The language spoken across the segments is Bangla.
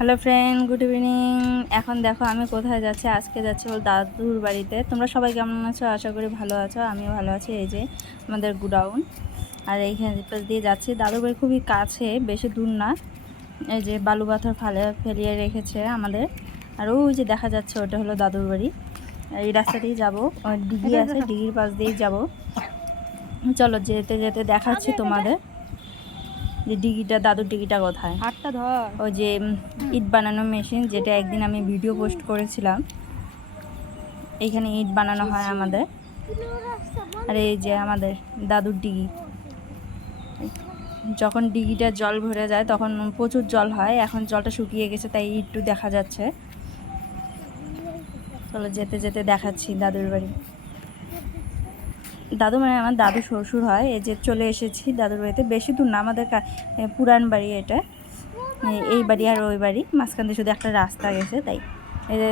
Hello friend, good evening. এখন দেখো আমি কোথায় যাচ্ছি। আজকে যাচ্ছি ওর দাদুর বাড়িতে। তোমরা সবাই কেমন আছো? আশা করি ভালো আছো। আমিও ভালো আছি। এই যে আমাদের গুডাউন, আর এইখানে পাশ দিয়ে যাচ্ছি। দাদুর বাড়ি খুবই কাছে, বেশি দূর না। এই যে বালু পাথর ফেলিয়ে রেখেছে আমাদের। আর ওই যে দেখা যাচ্ছে ওটা হলো দাদুর বাড়ি। এই রাস্তা দিয়েই যাবো, ডিগি আছে, ডিগির পাশ দিয়েই যাবো। চলো যেতে যেতে দেখাচ্ছি তোমাদের যে ডিগিটা, দাদুর ডিগিটা কোথায়। হাতটা ধর। ওই যে ইট বানানো মেশিন, যেটা একদিন আমি ভিডিও পোস্ট করেছিলাম। এইখানে ইট বানানো হয় আমাদের। আর এই যে আমাদের দাদুর ডিগি। যখন ডিগিটা জল ভরে যায় তখন প্রচুর জল হয়। এখন জলটা শুকিয়ে গেছে, তাই একটু দেখা যাচ্ছে। চলো যেতে যেতে দেখাচ্ছি দাদুর বাড়ি। দাদু মানে আমার দাদু শ্বশুর হয়। এই যে চলে এসেছি দাদুর বাড়িতে। বেশি দূর না, আমাদের পুরান বাড়ি এটা। এই বাড়ি আর ওই বাড়ি মাঝখান দিয়ে শুধু একটা রাস্তা গেছে, তাই এই যে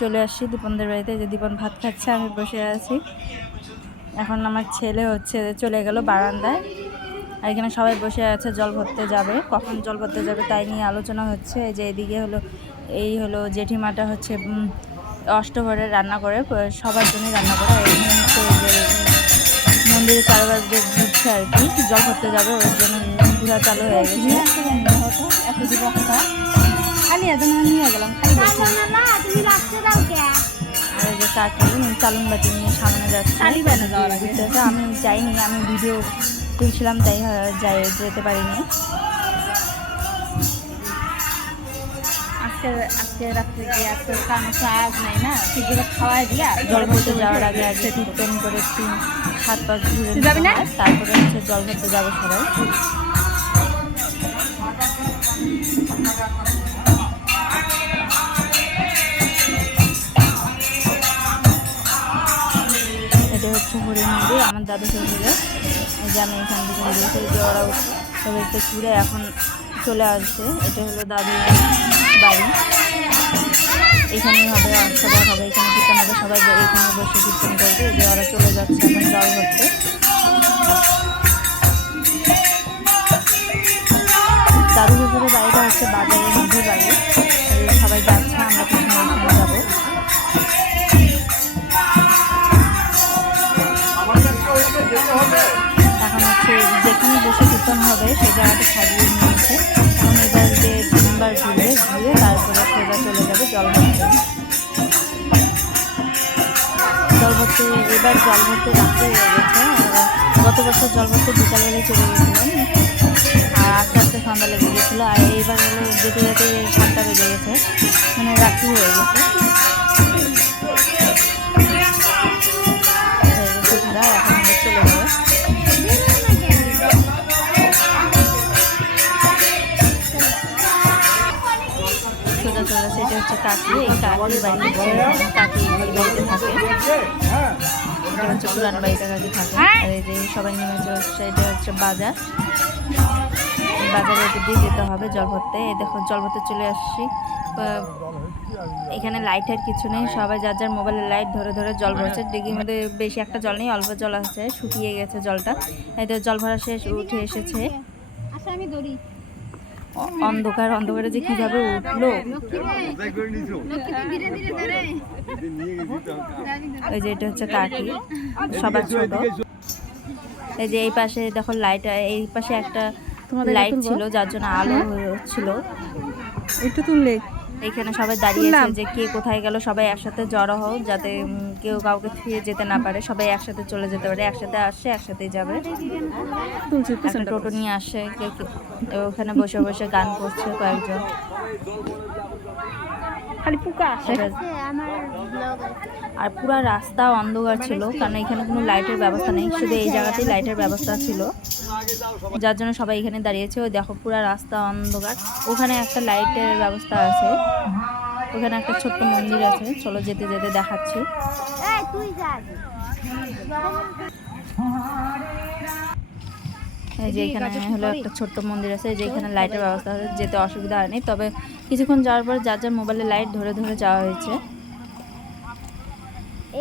চলে আসছি দীপনদের বাড়িতে। যে দীপন ভাত খাচ্ছে, আমি বসে আছি। এখন আমার ছেলে চলে গেল বারান্দায়। আর এখানে সবাই বসে আছে, জল ভরতে যাবে। কখন জল ভরতে যাবে তাই নিয়ে আলোচনা হচ্ছে। এই যে এদিকে হলো জেঠিমাটা অষ্টভরে রান্না করে, সবার জন্যই রান্না করে। এইখানে হচ্ছে যে মন্দিরের চারপাশ দিয়ে ঘুরছে আর কি, জল ভরতে যাবে, ওর জন্য ঘোরা চালু হয়ে গেছে। খালি এত নিয়ে গেলাম, আর এই যে কাকি চালন বাতি নিয়ে সামনে যাচ্ছে। আমি যাইনি, আমি ভিডিও তুলছিলাম, তাই যেতে পারিনি। আজকে রাত্রে গিয়ে আজকে কাজ নাই না, সেগুলো খাওয়াই দিয়া জল ভরতে যাওয়ার আগে কীর্তন করে 7-5 ঘুরে তারপরে হচ্ছে জল ভরতে যাবে সবাই। এটা হচ্ছে হরি মন্দির আমার দাদু শ্বশুরের। এই যে আমি এখান থেকে বেরিয়েছি, যে ওরা সবাই একটু ঘুরে এখন চলে আসবে। এটা হলো দাদুর বাড়ি। এখানেই হবে সভা হবে, এখানে কীর্তন হবে, সবাই এখানে বসে কীর্তন করবে। যে ওরা চলে যাচ্ছে এখন জল ভরতে। দাদু শ্বশুরের বাড়িটা হচ্ছে বাজারের মধ্যে বাড়ি। সবাই যাচ্ছে, আমরা পিছনে ওইখানে যাবো। এখন হচ্ছে যেখানে বসে কীর্তন হবে সেই জায়গাটা সাজিয়ে নিয়েছে। এখন এবার যে 3বার ঘুরে তারপরে সোজা চলে যাবে জল ভরতে। এবার জল ভরতে রাত্রে হয়ে গেছে। গত বছর জল ভরতে বিকালবেলায় চলে গেছিলাম, আর আস্তে আস্তে সন্ধ্যা লেগে গেছিলো। আর এইবার হলো যেতে যেতে 7টা বেজে গেছে, মানে রাত্রি হয়ে গেছে। এখন আমরা চলে যাবো। সোজা চলে আসে। এটা হচ্ছে কাকি, এই কাকির বাড়ি। কাকি এই বাড়িতে থাকে, এটা হচ্ছে পুরান বাড়িতে কাকি থাকে। আর এই যে সবাই নেমে চলছে। এটা হচ্ছে বাজার, বাজারে একটু দিয়ে যেতে হবে জল ভরতে। এই দেখো জল ভরতে চলে আসছি। এখানে লাইটের কিছু নেই, সবাই যার যার মোবাইলের লাইট ধরে ধরে জল ভরছে। ডিগির মধ্যে বেশি একটা জল নেই, অল্প জল আছে, শুকিয়ে গেছে জলটা। এই তো জল ভরা শেষ, উঠে এসেছে। অন্ধকারে যে কিভাবে উঠলো। এই যে এটা হচ্ছে কাকি, সবার ছোট। এই যে এই পাশে দেখো লাইট, এই পাশে একটা লাইট ছিল যার জন্য আলো হচ্ছিল। একটু তুললে এখানে সবাই দাঁড়িয়েছে যে কে কোথায় গেল, সবাই একসাথে জড়ো হোক, যাতে কেউ কাউকে ছুঁয়ে যেতে না পারে, সবাই একসাথে চলে যেতে পারে। একসাথে আসছে, একসাথেই যাবে। একটা টোটো নিয়ে আসে, ওখানে বসে বসে গান করছে কয়েকজন। খালি পোকা আসে। আর পুরা রাস্তা অন্ধকার ছিল, কারণ এখানে কোনো লাইটের ব্যবস্থা নেই, শুধু এই জায়গাতেই লাইটের ব্যবস্থা ছিল, যার জন্য সবাই এখানে দাঁড়িয়েছে। ওই দেখো পুরা রাস্তা অন্ধকার। ওখানে একটা লাইটের ব্যবস্থা আছে, ওখানে একটা ছোট্ট মন্দির আছে। চলো যেতে যেতে দেখাচ্ছি। এই যে এখানে হলো একটা ছোট্ট মন্দির আছে, যে এখানে লাইটের ব্যবস্থা আছে, যেতে অসুবিধা হয়নি। তবে কিছুক্ষণ যাওয়ার পর যার যার মোবাইলে লাইট ধরে ধরে যাওয়া হয়েছে।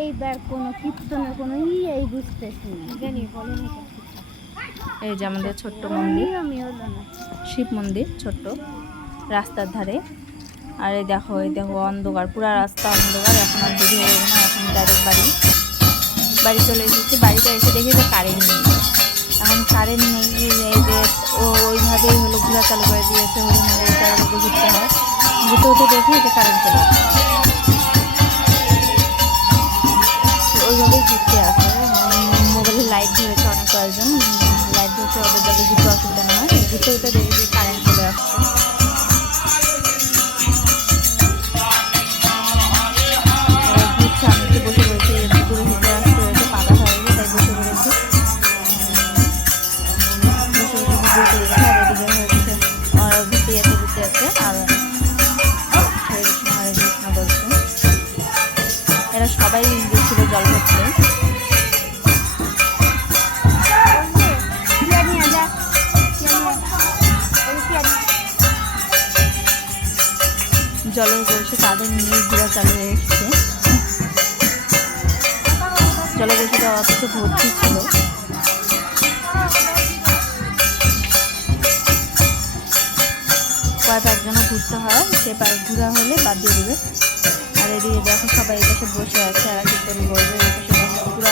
এইবার কোনো কীর্তনের কোনো এই বুঝতেছি না, জানি বলেন। এই যে আমাদের ছোট্ট মন্দির, শিব মন্দির, ছোট্ট রাস্তার ধারে। আর এই দেখো অন্ধকার, পুরা রাস্তা অন্ধকার। এখন আর ভিডিও করবো না, এখন ডাইরেক্ট বাড়ি চলে এসেছি। বাড়িতে এসে দেখি যে কারেন্ট নেই। এখন কারেন্ট নেই, এই যে ওইভাবেই হলো ঘোরা চালু করে দিয়েছে, হরিমন্দির চারদিকে ঘুরতে হয়। ঘুরতে দেখি যে কারেন্ট চলে আসে, ওইভাবেই ঘুরতে আসে। মোবাইলে লাইট ধরেছে অনেক কয়েকজন, লাইট ধরেছে, ওদের যাতে ঘুরতে অসুবিধা না হয়। ঘুরতে দেখি যে কারেন্ট চলে আসছে। ঘুরছে, আমি একটু বসে পড়েছি, পুকুরে ঘুরতে আসতে হয়েছে, পাতা হয়েছে, তাই বসে পড়েছি। বসে ভিডিও করেছে। আর এদিকে হচ্ছে ওরা ঘুরতে যাচ্ছে। আর হরে কৃষ্ণ বলছে, এরা সবাই গেছিল জল ধরতে। জলের কলসি তাদের নিয়ে ঘোরা চালু হয়ে এসছে। জলের কলসিটা অথচ ভর্তি ছিল। কয়েকজনও ঘুরতে হয়, সে ঘোরা হলে বাদ দিয়ে দেবে। আর এদিকে দেখো সবাই এই পাশে বসে আছে, আর কীর্তন করবে। এই পাশে পুরো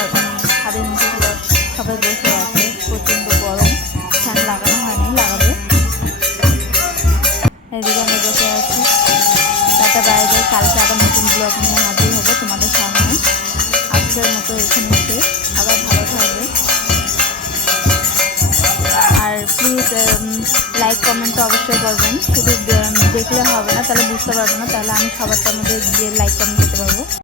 ছাদের নিচে পুরো সবাই বসে আছে। প্রচণ্ড গরম, ফ্যান লাগানো হয়নি, লাগাবে। এদিকে আমি বসে আছি। Tata bye bye. কালকে আবার নতুন ব্লগ নিয়ে হাজির হবো তোমাদের সামনে। আজকের মতো এখানে শেষ। সবাই ভালো থাকবে। আর প্লিজ লাইক কমেন্ট তো অবশ্যই করবেন। শুধু দেখলে হবে না, তাহলে বুঝতে পারবো না, তাহলে আমি সবার মধ্যে গিয়ে লাইক কমেন্ট করতে পারবো।